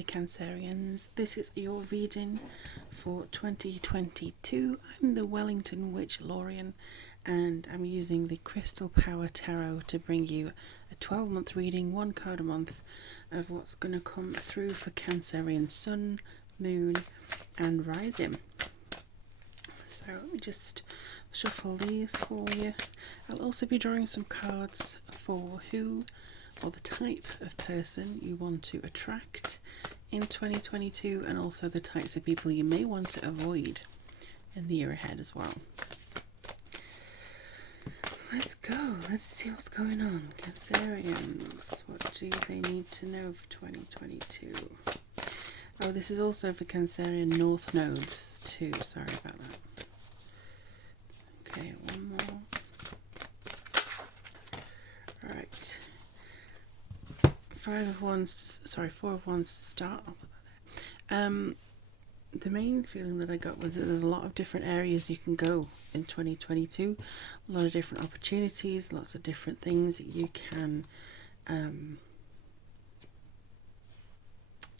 lovely Cancerians, this is your reading for 2022. I'm the Wellington Witch Lorien, and I'm using the Crystal Power Tarot to bring you a 12-month reading, one card a month, of what's going to come through for Cancerian Sun, Moon and Rising. So let me just shuffle these for you. I'll also be drawing some cards for who or the type of person you want to attract in 2022, and also the types of people you may want to avoid in the year ahead as well. Let's go. Let's see what's going on. Cancerians, what do they need to know for 2022? Oh, this is also for Cancerian North nodes too. Sorry about that. Okay, one more. Alright. 4 of Wands to start. I'll put that there. The main feeling that I got was that there's a lot of different areas you can go in 2022. A lot of different opportunities, lots of different things that you can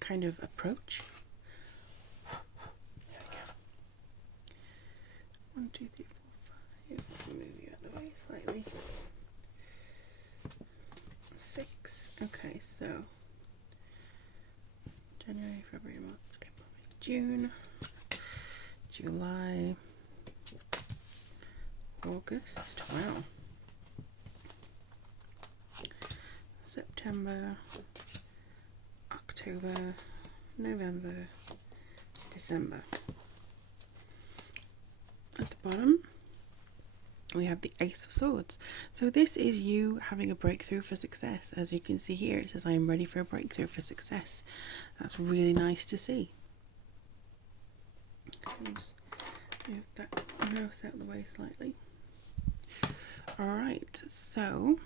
kind of approach. There we go. 1, 2, 3, 4, 5. Move you out of the way slightly. 6. Okay, so January, February, March, April, May, June, July, August, wow, September, October, November, December. At the bottom we have the Ace of Swords. So this is you having a breakthrough for success. As you can see here, it says I am ready for a breakthrough for success. That's really nice to see. Okay, just move that mouse out of the way slightly. Alright, so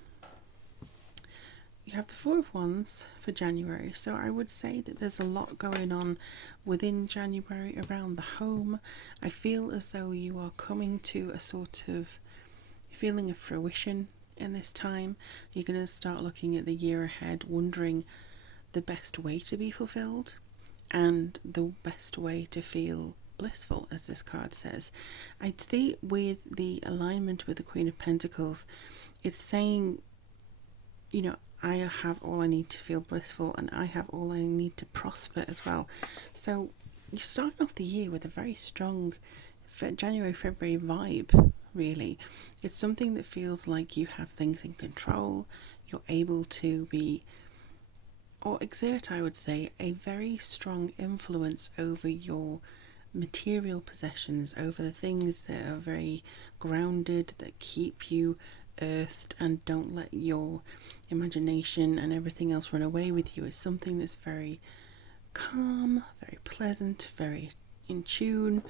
you have the 4 of Wands for January. So I would say that there's a lot going on within January around the home. I feel as though you are coming to a sort of feeling of fruition in this time. You're going to start looking at the year ahead, wondering the best way to be fulfilled and the best way to feel blissful, as this card says. I'd say with the alignment with the Queen of Pentacles, it's saying, you know, I have all I need to feel blissful, and I have all I need to prosper as well. So you're starting off the year with a very strong January, February vibe, really. It's something that feels like you have things in control. You're able to be, or exert, I would say, a very strong influence over your material possessions, over the things that are very grounded, that keep you earthed and don't let your imagination and everything else run away with you. It's something that's very calm, very pleasant, very in tune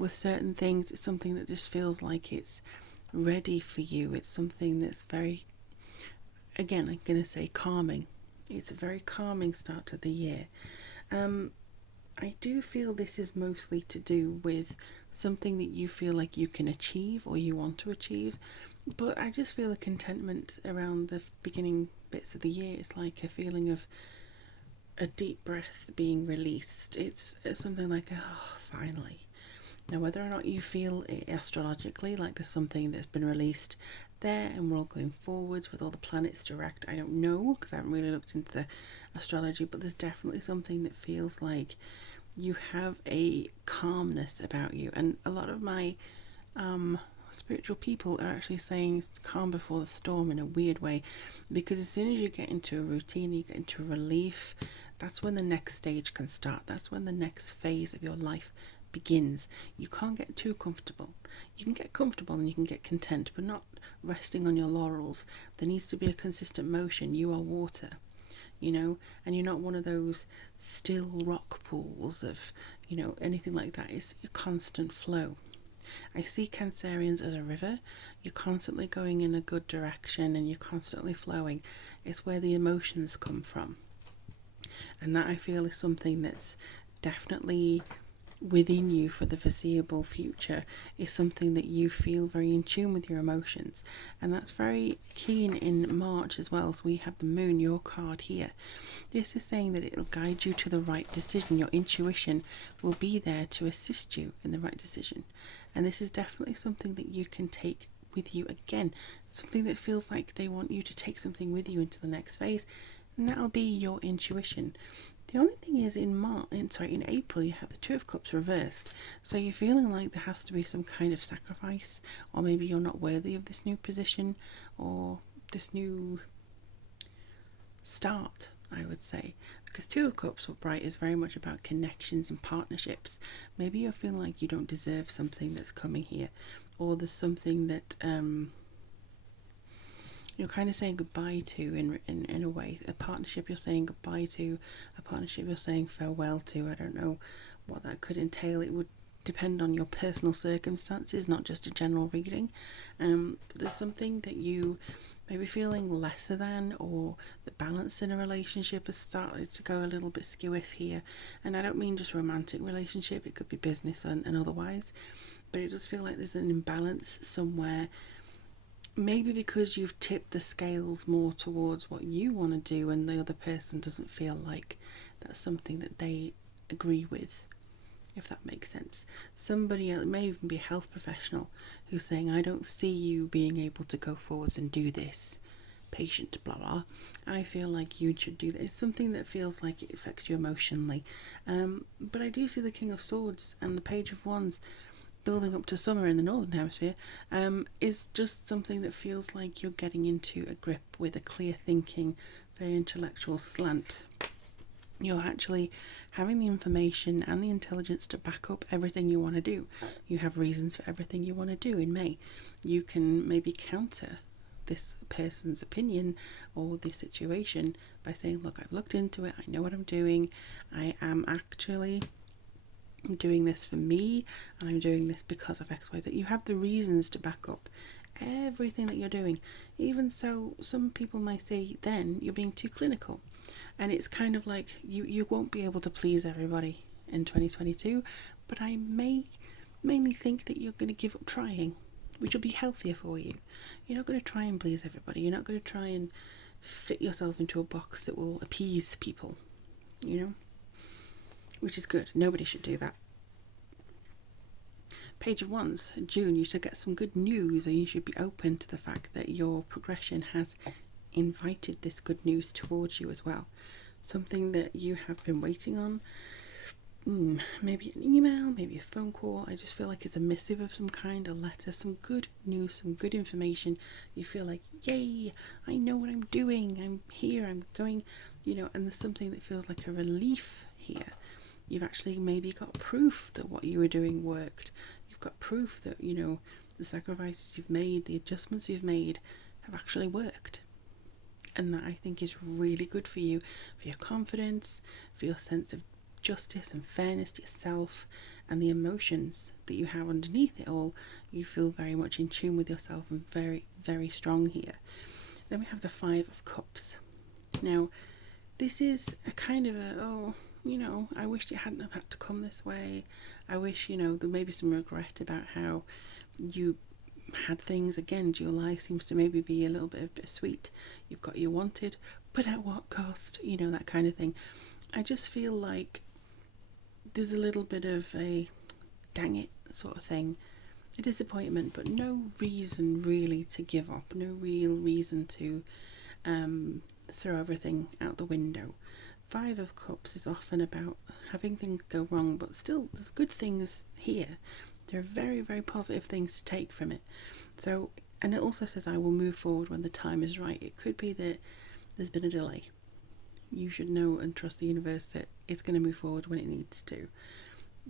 with certain things. It's something that just feels like it's ready for you. It's something that's very, again, I'm going to say calming. It's a very calming start to the year. I do feel this is mostly to do with something that you feel like you can achieve or you want to achieve, but I just feel a contentment around the beginning bits of the year. It's like a feeling of a deep breath being released. It's something like, oh, finally. Now, whether or not you feel it astrologically, like there's something that's been released there and we're all going forwards with all the planets direct, I don't know, because I haven't really looked into the astrology, but there's definitely something that feels like you have a calmness about you. And a lot of my spiritual people are actually saying it's calm before the storm in a weird way, because as soon as you get into a routine, you get into relief, that's when the next stage can start. That's when the next phase of your life begins. You can't get too comfortable. You can get comfortable and you can get content, but not resting on your laurels. There needs to be a consistent motion. You are water, you know, and you're not one of those still rock pools of, you know, anything like that. It's a constant flow. I see Cancerians as a river. You're constantly going in a good direction and you're constantly flowing. It's where the emotions come from. And that, I feel, is something that's definitely within you for the foreseeable future is something that you feel very in tune with your emotions, and that's very keen in March as well. So we have the moon, your card here. This is saying that it'll guide you to the right decision. Your intuition will be there to assist you in the right decision, and this is definitely something that you can take with you again, something that feels like they want you to take something with you into the next phase, and that'll be your intuition. The only thing is in April you have the Two of Cups reversed, so you're feeling like there has to be some kind of sacrifice, or maybe you're not worthy of this new position or this new start, I would say, because Two of Cups upright is very much about connections and partnerships. Maybe you're feeling like you don't deserve something that's coming here, or there's something that you're kind of saying goodbye to in a way. A partnership you're saying goodbye to, a partnership you're saying farewell to. I don't know what that could entail. It would depend on your personal circumstances, not just a general reading. But there's something that you may be feeling lesser than, or the balance in a relationship has started to go a little bit skew-iff here. And I don't mean just romantic relationship, it could be business and otherwise. But it does feel like there's an imbalance somewhere. Maybe because you've tipped the scales more towards what you want to do, and the other person doesn't feel like that's something that they agree with, if that makes sense. Somebody else, it may even be a health professional, who's saying, I don't see you being able to go forwards and do this. Patient, blah blah. I feel like you should do this. It's something that feels like it affects you emotionally. But I do see the King of Swords and the Page of Wands building up to summer in the Northern Hemisphere, is just something that feels like you're getting into a grip with a clear thinking, very intellectual slant. You're actually having the information and the intelligence to back up everything you want to do. You have reasons for everything you want to do in May. You can maybe counter this person's opinion or the situation by saying, look, I've looked into it, I know what I'm doing, I am actually doing this for me, and I'm doing this because of XYZ. You have the reasons to back up everything that you're doing. Even so, some people might say then you're being too clinical, and it's kind of like you won't be able to please everybody in 2022, but I may mainly think that you're going to give up trying, which will be healthier for you. You're not going to try and please everybody. You're not going to try and fit yourself into a box that will appease people, which is good. Nobody should do that. Page of Wands, June, you should get some good news, or you should be open to the fact that your progression has invited this good news towards you as well. Something that you have been waiting on. Maybe an email, maybe a phone call. I just feel like it's a missive of some kind, a letter, some good news, some good information. You feel like, yay, I know what I'm doing. I'm here, I'm going, and there's something that feels like a relief here. You've actually maybe got proof that what you were doing worked. You've got proof that, the sacrifices you've made, the adjustments you've made have actually worked. And that, I think, is really good for you, for your confidence, for your sense of justice and fairness to yourself, and the emotions that you have underneath it all. You feel very much in tune with yourself and very, very strong here. Then we have the Five of Cups. Now, this is a kind of I wish it hadn't have had to come this way. I wish, there may be some regret about how you had things. Again, July seems to maybe be a little bit bittersweet. You've got your wanted, but at what cost? That kind of thing. I just feel like there's a little bit of a dang it sort of thing. A disappointment, but no reason really to give up. No real reason to throw everything out the window. Five of Cups is often about having things go wrong, but still there's good things here. There are very, very positive things to take from it. So, and it also says, I will move forward when the time is right. It could be that there's been a delay. You should know and trust the universe that it's going to move forward when it needs to,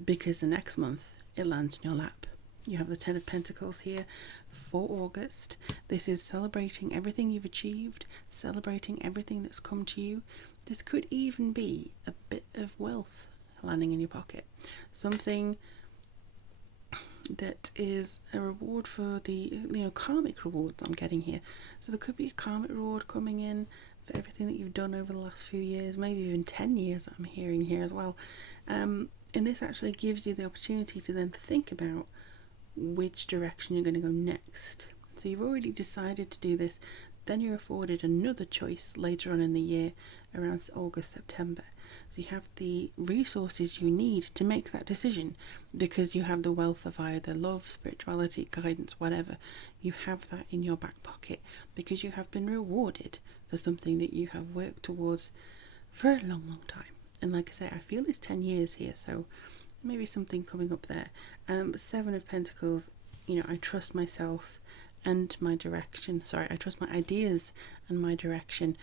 because the next month it lands in your lap. You have the Ten of Pentacles here for August. This is celebrating everything you've achieved, celebrating everything that's come to you. This could even be a bit of wealth landing in your pocket. Something that is a reward for the, karmic rewards I'm getting here. So there could be a karmic reward coming in for everything that you've done over the last few years, maybe even 10 years I'm hearing here as well. And this actually gives you the opportunity to then think about which direction you're going to go next. So you've already decided to do this, then you're afforded another choice later on in the year, around August, September. So you have the resources you need to make that decision, because you have the wealth of either love, spirituality, guidance, whatever. You have that in your back pocket because you have been rewarded for something that you have worked towards for a long, long time. And like I say, I feel it's 10 years here, so maybe something coming up there. Seven of Pentacles, I trust myself and my direction. I trust my ideas and my direction.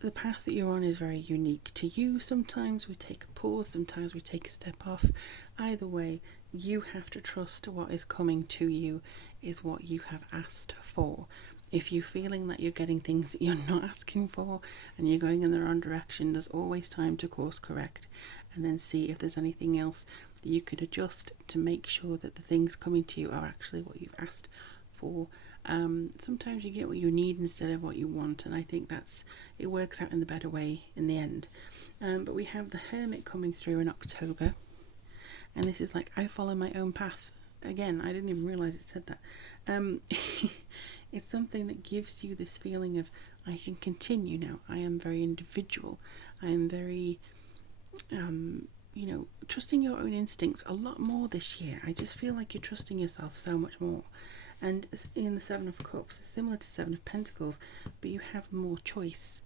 The path that you're on is very unique to you. Sometimes we take a pause, sometimes we take a step off. Either way, you have to trust what is coming to you is what you have asked for. If you're feeling that you're getting things that you're not asking for and you're going in the wrong direction, there's always time to course correct and then see if there's anything else that you could adjust to make sure that the things coming to you are actually what you've asked for. Sometimes you get what you need instead of what you want, and I think it works out in the better way in the end. But we have the Hermit coming through in October, and this is like, I follow my own path. Again, I didn't even realise it said that. It's something that gives you this feeling of, I can continue now. I am very individual. I am very, trusting your own instincts a lot more this year. I just feel like you're trusting yourself so much more. And in the Seven of Cups, it's similar to Seven of Pentacles, but you have more choice.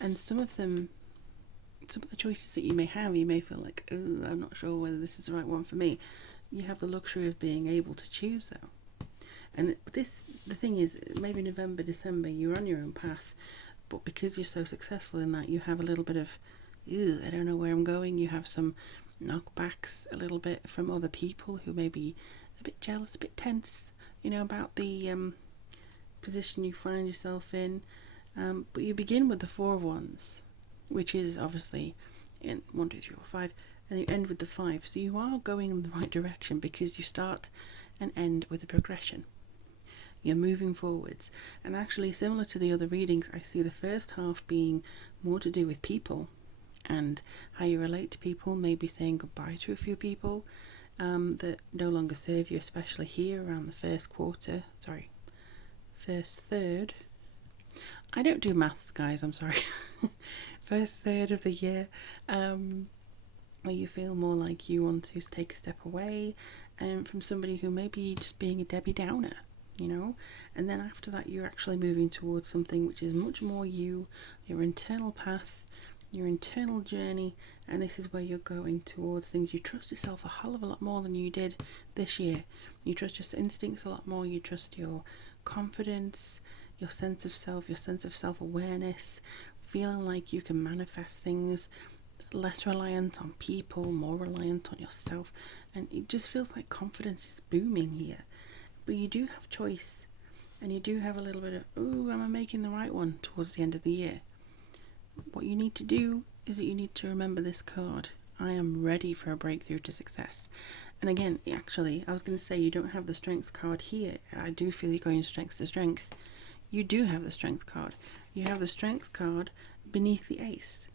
And some of the choices that you may have, you may feel like, oh, I'm not sure whether this is the right one for me. You have the luxury of being able to choose, though. And the thing is, maybe November, December, you're on your own path, but because you're so successful in that, you have a little bit of, I don't know where I'm going. You have some knockbacks a little bit from other people who may be a bit jealous, a bit tense, about the position you find yourself in. But you begin with the Four of Wands, which is obviously in 1, 2, 3, 4, 5, and you end with the 5. So you are going in the right direction because you start and end with a progression. You're moving forwards. And actually, similar to the other readings, I see the first half being more to do with people and how you relate to people, maybe saying goodbye to a few people that no longer serve you, especially here around the first third. I don't do maths, guys, I'm sorry. First third of the year, where you feel more like you want to take a step away from somebody who may be just being a Debbie Downer, and then after that you're actually moving towards something which is much more your internal path, your internal journey, and this is where you're going towards things. You trust yourself a hell of a lot more than you did this year. You trust your instincts a lot more, you trust your confidence, your sense of self, your sense of self-awareness, feeling like you can manifest things, less reliant on people, more reliant on yourself, and it just feels like confidence is booming here. But you do have choice, and you do have a little bit of, am I making the right one towards the end of the year? What you need to do is that you need to remember this card. I am ready for a breakthrough to success. And again, actually, I was going to say you don't have the Strength card here. I do feel you're going strength to strength. You do have the Strength card. You have the Strength card beneath the Ace.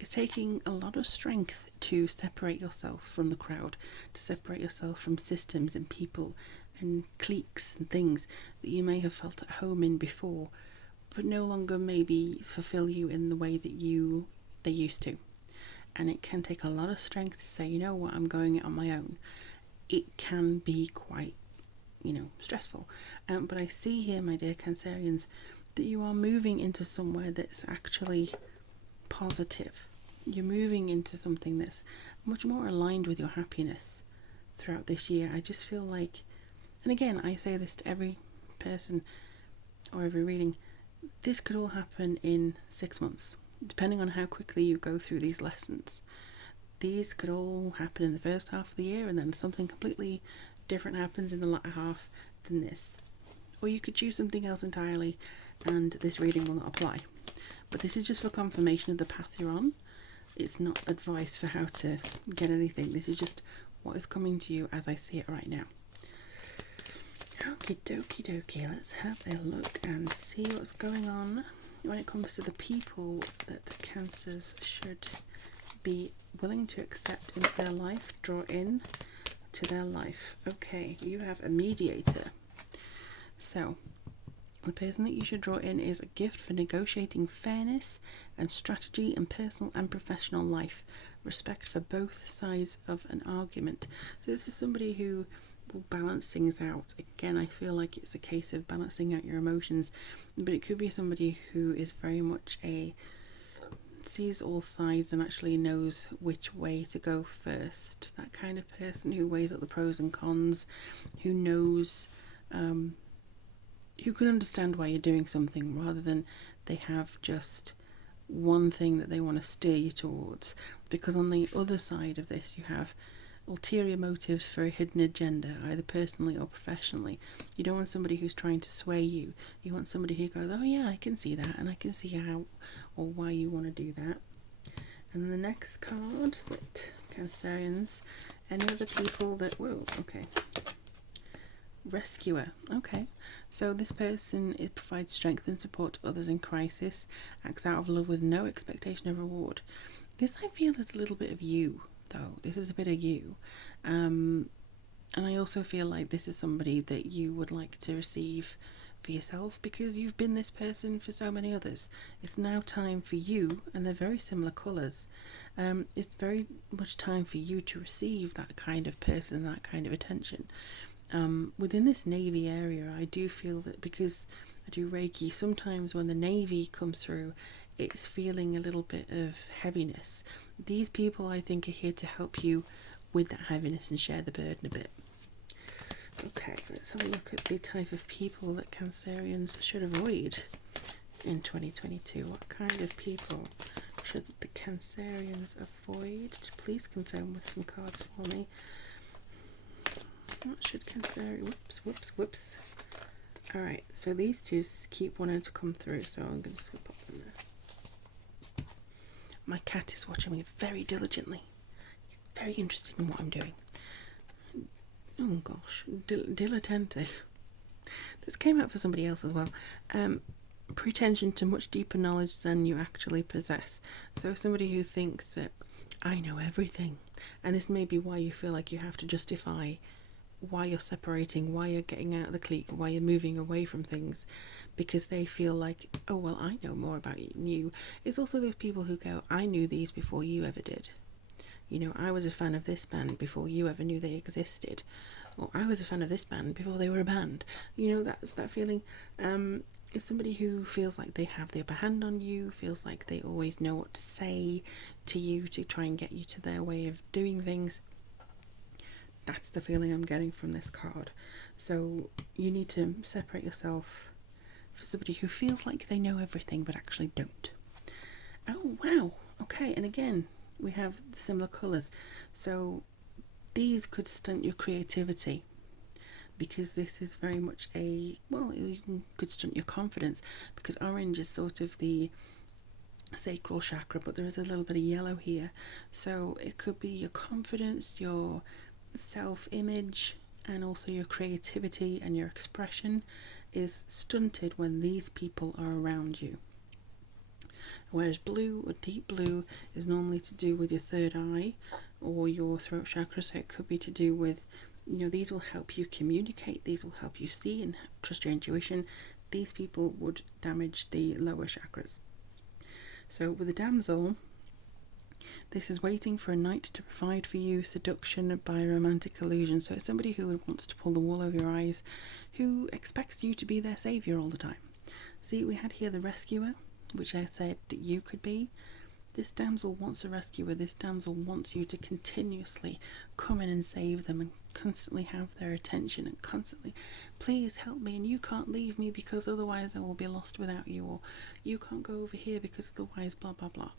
It's taking a lot of strength to separate yourself from the crowd, to separate yourself from systems and people and cliques and things that you may have felt at home in before, but no longer maybe fulfill you in the way that they used to. And it can take a lot of strength to say, you know what, I'm going it on my own. It can be quite, stressful. But I see here, my dear Cancerians, that you are moving into somewhere that's actually positive. You're moving into something that's much more aligned with your happiness throughout this year. I just feel like, and again, I say this to every person or every reading, this could all happen in 6 months, depending on how quickly you go through these lessons. These could all happen in the first half of the year, and then something completely different happens in the latter half than this. Or you could choose something else entirely, and this reading will not apply. But this is just for confirmation of the path you're on. It's not advice for how to get anything. This is just what is coming to you as I see it right now. Okie dokie, let's have a look and see what's going on when it comes to the people that Cancers should be willing to accept into their life, draw in to their life. Okay, you have a mediator. So, the person that you should draw in is a gift for negotiating fairness and strategy in personal and professional life. Respect for both sides of an argument. So this is somebody who will balance things out. Again, I feel like it's a case of balancing out your emotions, but it could be somebody who is very much sees all sides and actually knows which way to go first. That kind of person who weighs up the pros and cons, who knows, who can understand why you're doing something rather than they have just one thing that they want to steer you towards. Because on the other side of this, you have ulterior motives for a hidden agenda, either personally or professionally. You don't want somebody who's trying to sway you. You want somebody who goes, oh yeah, I can see that, and I can see how or why you want to do that. And the next card, that Cancerians, any other people that, whoa, okay. Rescuer. Okay, so this person, it provides strength and support to others in crisis, acts out of love with no expectation of reward. This, I feel, is a little bit of you, though. This is a bit of you. And I also feel like this is somebody that you would like to receive for yourself, because you've been this person for so many others. It's now time for you, and they're very similar colours. It's very much time for you to receive that kind of person, that kind of attention. Within this Navy area, I do feel that because I do Reiki, sometimes when the Navy comes through, it's feeling a little bit of heaviness. These people, I think, are here to help you with that heaviness and share the burden a bit. Okay, let's have a look at the type of people that Cancerians should avoid in 2022. What kind of people should the Cancerians avoid? Please confirm with some cards for me. What should Cancerian... Whoops. Alright, so these two keep wanting to come through, so I'm going to just pop them there. My cat is watching me very diligently. He's very interested in what I'm doing. Oh gosh, dilettante. This came out for somebody else as well. Pretension to much deeper knowledge than you actually possess. So somebody who thinks that I know everything, and this may be why you feel like you have to justify why you're separating, why you're getting out of the clique, why you're moving away from things, because they feel like, oh well, I know more about you. It's also those people who go, I knew these before you ever did. You know, I was a fan of this band before you ever knew they existed. Or I was a fan of this band before they were a band. You know, that feeling. Is somebody who feels like they have the upper hand on you, feels like they always know what to say to you to try and get you to their way of doing things. That's the feeling I'm getting from this card. So you need to separate yourself for somebody who feels like they know everything but actually don't. Oh, wow. Okay, and again, we have the similar colours. So these could stunt your creativity, because this is very much it could stunt your confidence, because orange is sort of the sacral chakra, but there is a little bit of yellow here. So it could be your confidence, your self-image, and also your creativity and your expression is stunted when these people are around you. Whereas blue or deep blue is normally to do with your third eye or your throat chakra, so it could be to do with, you know, these will help you communicate, these will help you see and trust your intuition. These people would damage the lower chakras. So with the damsel, this is waiting for a knight to provide for you, seduction by romantic illusion. So it's somebody who wants to pull the wool over your eyes, who expects you to be their saviour all the time. See, we had here the rescuer, which I said that you could be. This damsel wants a rescuer. This damsel wants you to continuously come in and save them and constantly have their attention and constantly, please help me, and you can't leave me because otherwise I will be lost without you, or you can't go over here because otherwise blah blah blah.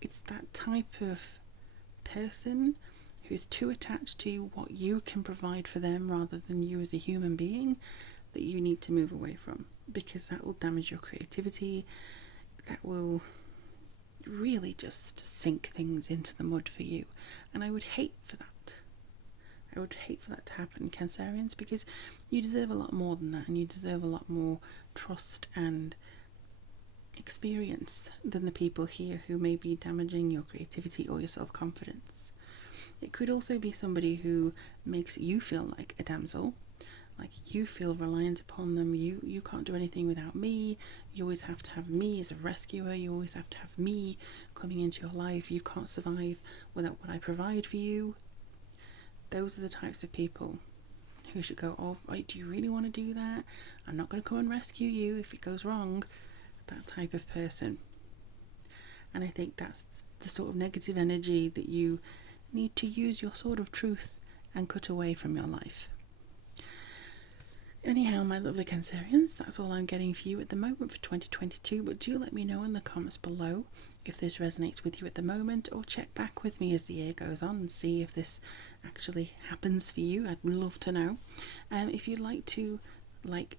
It's that type of person who's too attached to what you can provide for them rather than you as a human being that you need to move away from, because that will damage your creativity. That will really just sink things into the mud for you, and I would hate for that. I would hate for that to happen, Cancerians, because you deserve a lot more than that, and you deserve a lot more trust and experience than the people here who may be damaging your creativity or your self-confidence. It could also be somebody who makes you feel like a damsel, like you feel reliant upon them. You can't do anything without me. You always have to have me as a rescuer. You always have to have me coming into your life. You can't survive without what I provide for you. Those are the types of people who should go, oh, right, do you really want to do that? I'm not going to come and rescue you if it goes wrong. That type of person. And I think that's the sort of negative energy that you need to use your sword of truth and cut away from your life. Anyhow, my lovely Cancerians, that's all I'm getting for you at the moment for 2022, but do let me know in the comments below if this resonates with you at the moment, or check back with me as the year goes on and see if this actually happens for you. I'd love to know. If you'd like to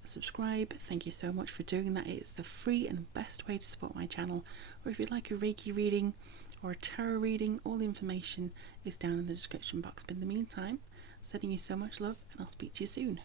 subscribe, thank you so much for doing that. It's the free and best way to support my channel. Or if you'd like a Reiki reading or a tarot reading, all the information is down in the description box. But in the meantime, sending you so much love, and I'll speak to you soon.